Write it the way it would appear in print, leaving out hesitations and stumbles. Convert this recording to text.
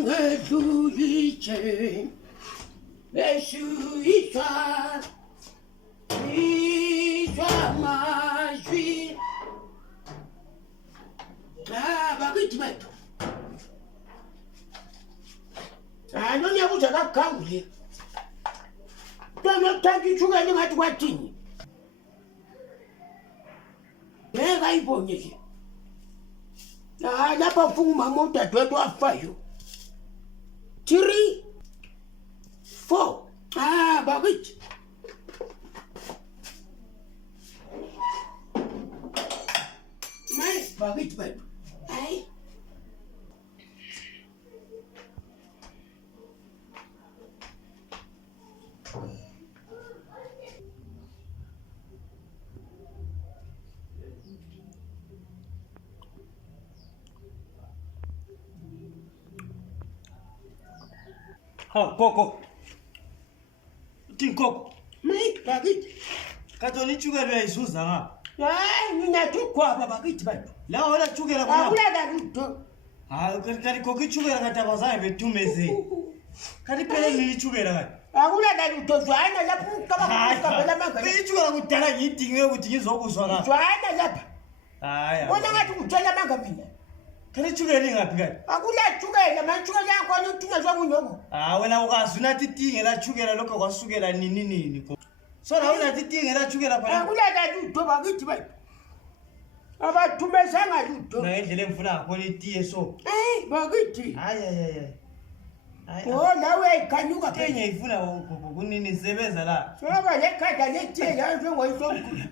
ngedluliche beshuiswa iswa mazwi bakithi bethu anoni yakuza kakhangule Tanokuthanda ithukela ngathi kwathini ngeke ayibone nje lapha ufuna umama udadewethu wafayo 3 4 bakithi bakithi bethu hayi Gogo. Gogo. bakithi Katoni chukela yayizuza nga. hayi mina Ugqwaba bakithi bethu La wala chukela kuna. akulaka lutho Kati gogo chukela katabazaye betumeze. Kati pele nilichukela kati. akulaka lutho zwana lapho ukabakabela manga Chukela kudala ngidinge ukuthi ngizokuzwa nga. zwana lapha Hayi. bona ngathi kutshela manga mina Kati chukela ingaphi kati? akulathukela manthukela yakhona uthina zwakunyoko Wena ukazi unathi tinge la chukela lokho kwasukela nini. So la unathi tinge la chukela phela. akulaka lutho bakithi bethu abathumezanga lutho Na indlela emfuna ngakho itiye so. bakithi Hayi. nawe ikhanyuka Tinge ifuna kunini sebenza la. soba lekhada letiye njalo njengoyisomkhulu